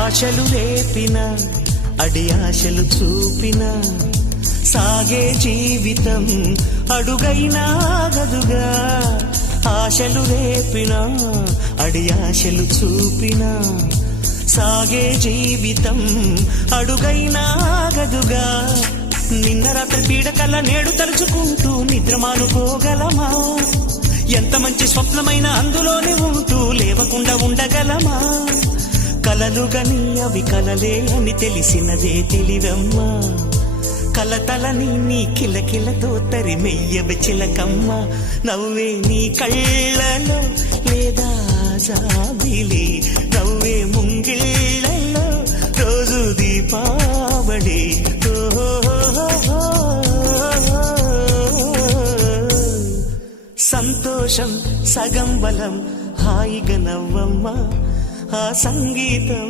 ఆశలు రేపిన అడి ఆశలు చూపిన సాగే జీవితం అడుగైనా గదుగా. ఆశలు రేపిన అడి ఆశలు చూపిన సాగే జీవితం అడుగైనా గదుగా. నిన్న రాత్రి పీడకల నేడు తలుచుకుంటూ నిద్రమానుకోగలమా? ఎంత మంచి స్వప్నమైన అందులోనే ఉంటూ లేవకుండా ఉండగలమా? కలలుగని అవి కలలే అని తెలిసినదే తెలివమ్మా. కలతలని నీ కిలకిలతో తరిమెయ్యవి చిలకమ్మ. నవ్వే నీ కళ్ళలో లేదా జాబిలి, నవ్వే ముంగిళ్ళలో రోజు దీపావళి. సంతోషం సగం బలం, హాయిగా నవ్వమ్మ ఆ సంగీతం